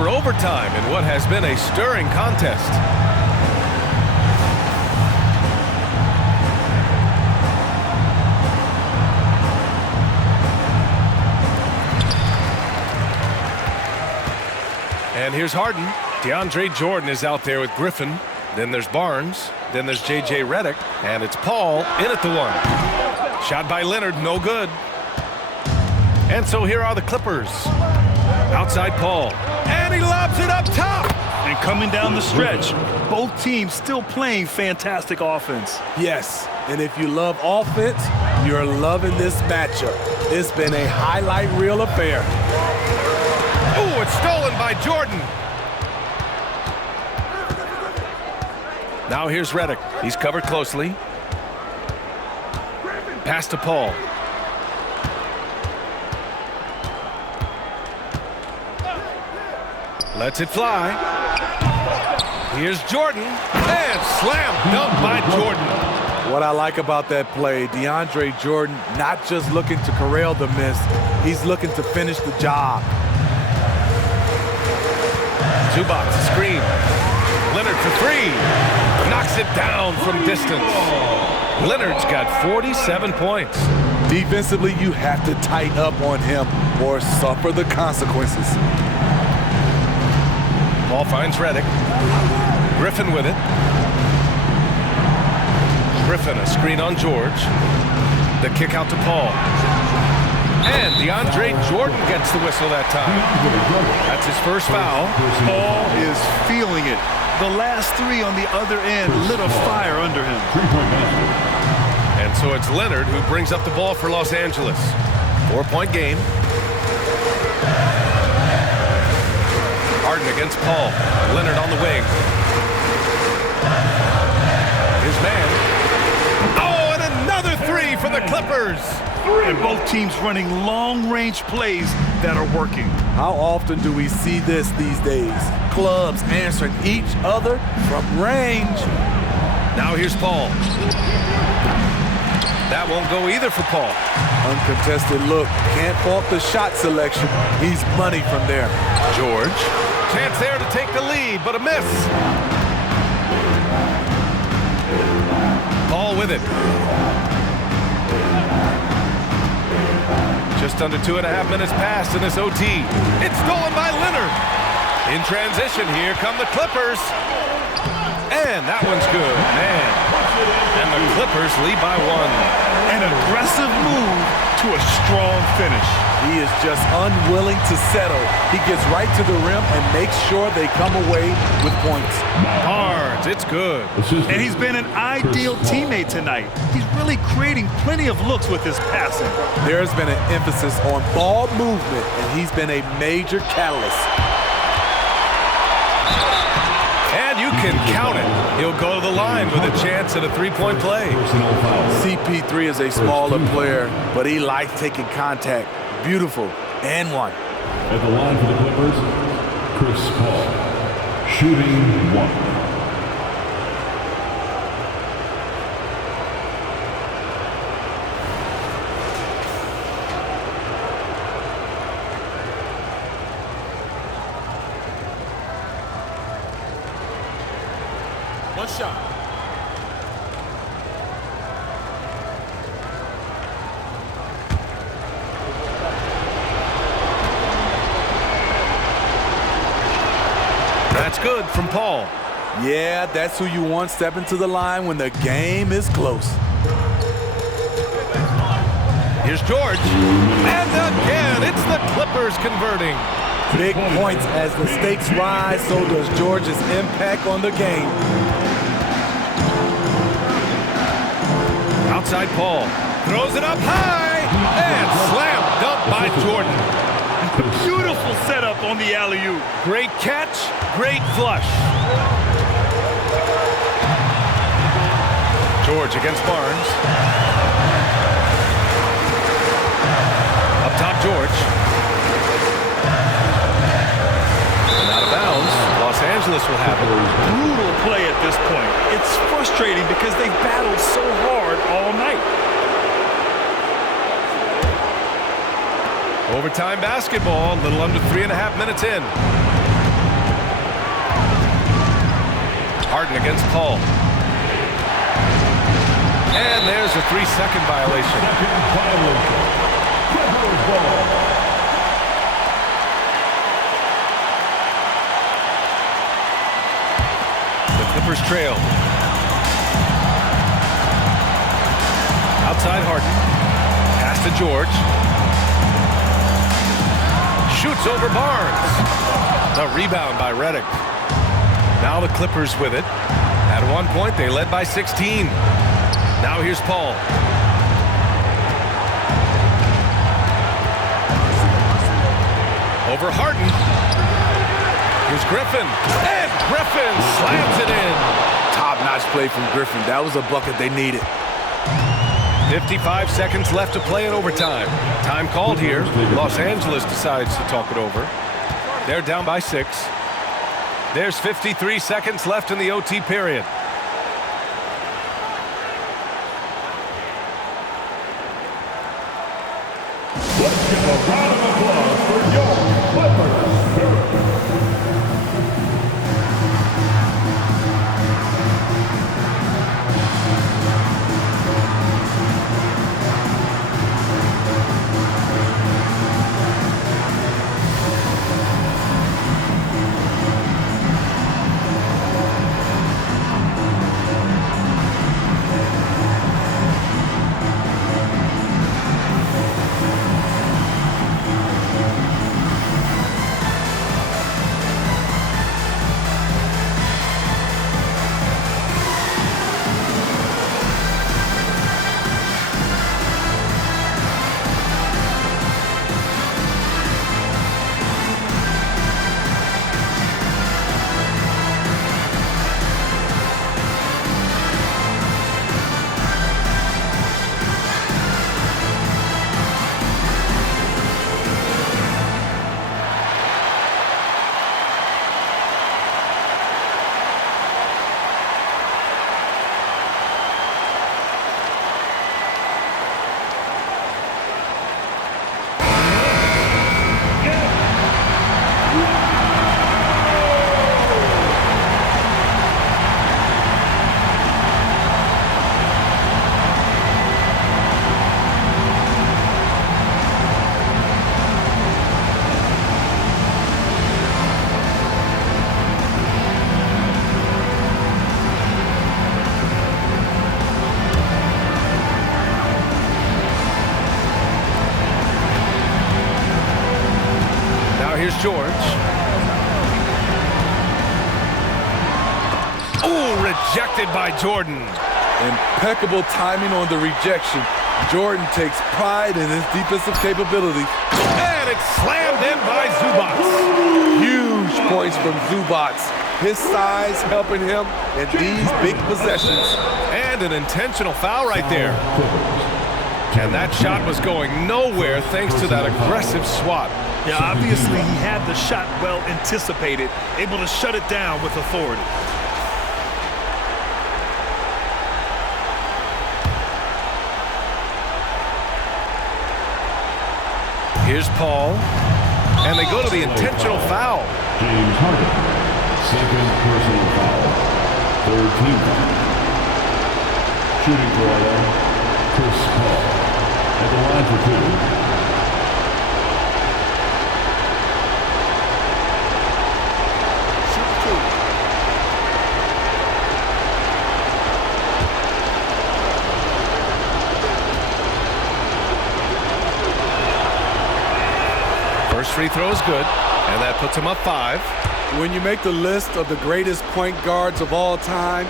for overtime in what has been a stirring contest. And here's Harden. DeAndre Jordan is out there with Griffin. Then there's Barnes. Then there's J.J. Redick. And it's Paul in at the one. Shot by Leonard, no good. And so here are the Clippers. Outside Paul. And he lobs it up top. And coming down the stretch, both teams still playing fantastic offense. Yes, and if you love offense, you're loving this matchup. It's been a highlight reel affair. Ooh, it's stolen by Jordan. Now here's Redick. He's covered closely. Pass to Paul. Lets it fly. Here's Jordan. And slam dunk by Jordan. What I like about that play, DeAndre Jordan not just looking to corral the miss, he's looking to finish the job. Zubac, screen. Leonard for three. Knocks it down from distance. Leonard's got 47 points. Defensively, you have to tighten up on him or suffer the consequences. Paul finds Redick. Griffin with it. Griffin, a screen on George. The kick out to Paul. And DeAndre Jordan gets the whistle that time. That's his first foul. Paul is feeling it. The last three on the other end lit a fire under him. And so it's Leonard who brings up the ball for Los Angeles. 4-point game. Harden against Paul. Leonard on the wing. His man. Oh, and another three for the Clippers. And both teams running long-range plays that are working. How often do we see this these days? Clubs answering each other from range. Now here's Paul. That won't go either for Paul. Uncontested look. Can't fault the shot selection. He's money from there. George. Chance there to take the lead, but a miss. Paul with it. Just under 2.5 minutes passed in this OT. It's stolen by Leonard. In transition, here come the Clippers. And that one's good, man. And the Clippers lead by one. An aggressive move to a strong finish. He is just unwilling to settle. He gets right to the rim and makes sure they come away with points. Barnes, it's good. And he's been an ideal teammate tonight. He's really creating plenty of looks with his passing. There's been an emphasis on ball movement, and he's been a major catalyst. And you can count it. He'll go to the line with a chance at a three-point play. CP3 is a smaller player, but he likes taking contact. Beautiful. And one. At the line for the Clippers, Chris Paul. Shooting one. One shot. That's good from Paul. Yeah, that's who you want stepping to the line when the game is close. Here's George. And again, it's the Clippers converting. Big points as the stakes rise, so does George's impact on the game. Outside Paul. Throws it up high. And slam dunk by Jordan. Beautiful setup on the alley-oop. Great catch, great flush. George against Barnes. Up top, George. And out of bounds. Los Angeles will have it. Brutal play at this point. It's frustrating because they've battled so hard all night. Overtime basketball, a little under 3.5 minutes in. Harden against Paul. And there's a 3-second violation. The Clippers trail. Outside Harden. Pass to George. Shoots over Barnes. A rebound by Redick. Now the Clippers with it. At one point, they led by 16. Now here's Paul. Over Harden. Here's Griffin. And Griffin slams it in. Top-notch play from Griffin. That was a bucket they needed. 55 seconds left to play in overtime. Time called here. Los Angeles decides to talk it over. They're down by 6. There's 53 seconds left in the OT period. Let's give a round of applause for your Clippers. Here's George. Oh, rejected by Jordan. Impeccable timing on the rejection. Jordan takes pride in his defensive capabilities. And it's slammed in by Zubac. Huge points from Zubac. His size helping him in these big possessions. And an intentional foul right there. And that shot was going nowhere thanks to that aggressive swat. Yeah, obviously he had the shot well anticipated, able to shut it down with authority. Here's Paul. And they go to the intentional foul. James Harden, second personal foul, third team foul. Shooting for Chris Paul at the line for 2. First free throw is good, and that puts him up 5. When you make the list of the greatest point guards of all time,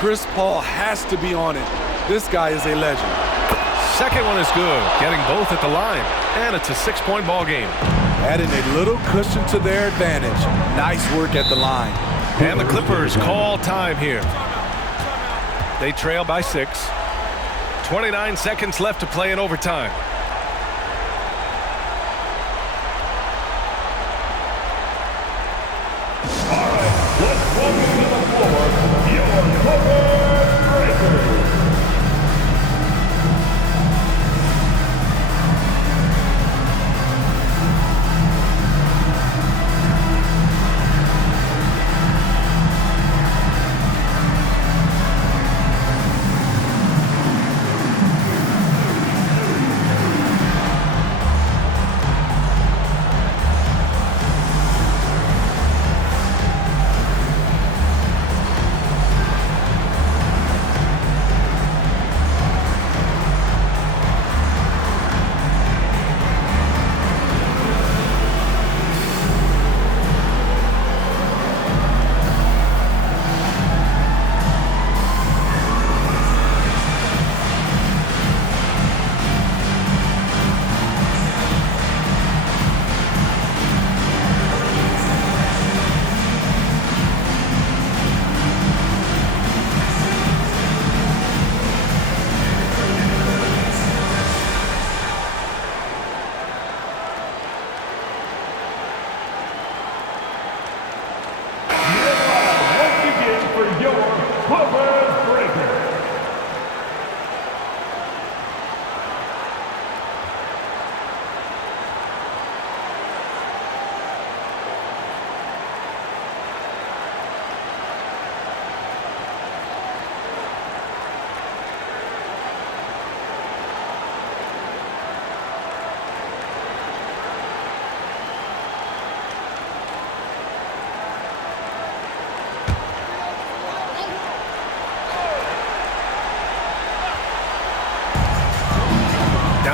Chris Paul has to be on it. This guy is a legend. Second one is good, getting both at the line, and it's a 6-point ball game. Adding a little cushion to their advantage. Nice work at the line. And the Clippers call time here. They trail by 6. 29 seconds left to play in overtime.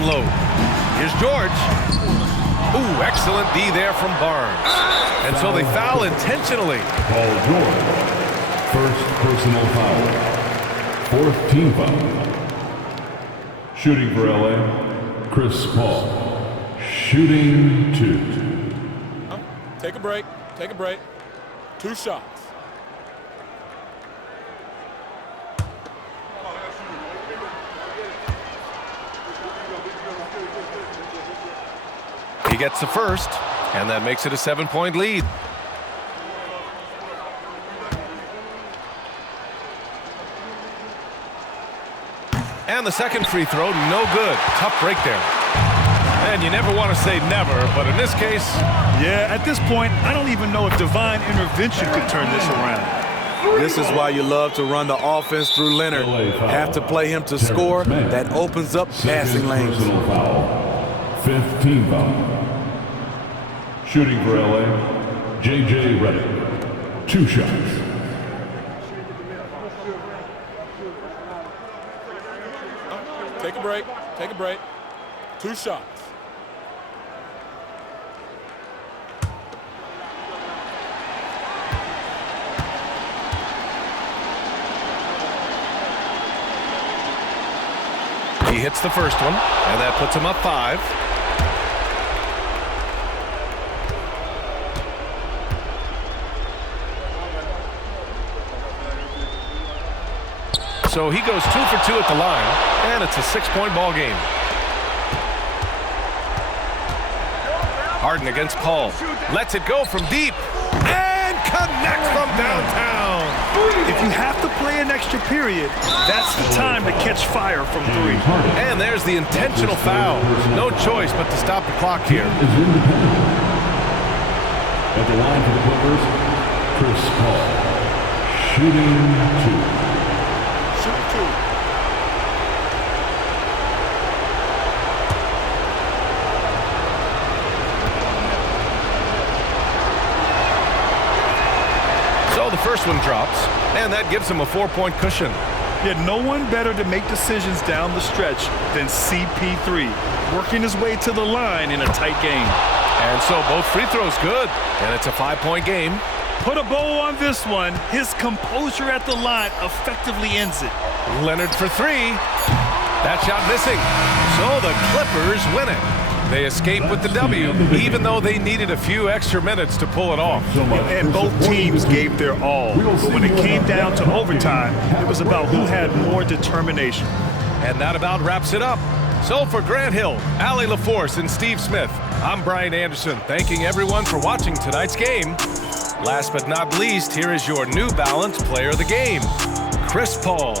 down low. Here's George. Ooh, excellent D there from Barnes. And so they foul intentionally. Paul George, first personal foul. Fourth team foul. Shooting for LA, Chris Paul. Shooting 2. Take a break. Take a break. 2 shots. He gets the first, and that makes it a 7-point lead. And the second free throw, no good. Tough break there. And you never want to say never, but in this case... Yeah, at this point, I don't even know if divine intervention could turn this around. This is why you love to run the offense through Leonard. Have to play him to score. That opens up passing lanes. Personal foul. Fifth team foul. Shooting for LA, J.J. Redick. 2 shots. Take a break. Take a break. 2 shots. He hits the first one, and that puts him up 5. So he goes 2 for 2 at the line, and it's a 6-point ball game. Harden against Paul. Lets it go from deep, and connects from downtown. If you have to play an extra period, that's the time to catch fire from 3. And there's the intentional foul. No choice but to stop the clock here. Is independent. At the line for the Clippers, Chris Paul. Shooting 2. So the first one drops, and that gives him a 4-point cushion. Yet no one better to make decisions down the stretch than CP3, working his way to the line in a tight game. And so both free throws good, and it's a 5-point game. Put a bow on this one. His composure at the line effectively ends it. Leonard for 3. That shot missing. So the Clippers win it. They escape with the W, even though they needed a few extra minutes to pull it off. And both teams gave their all. But when it came down to overtime, it was about who had more determination. And that about wraps it up. So for Grant Hill, Allie LaForce, and Steve Smith, I'm Brian Anderson, thanking everyone for watching tonight's game. Last but not least, here is your New Balance Player of the Game, Chris Paul.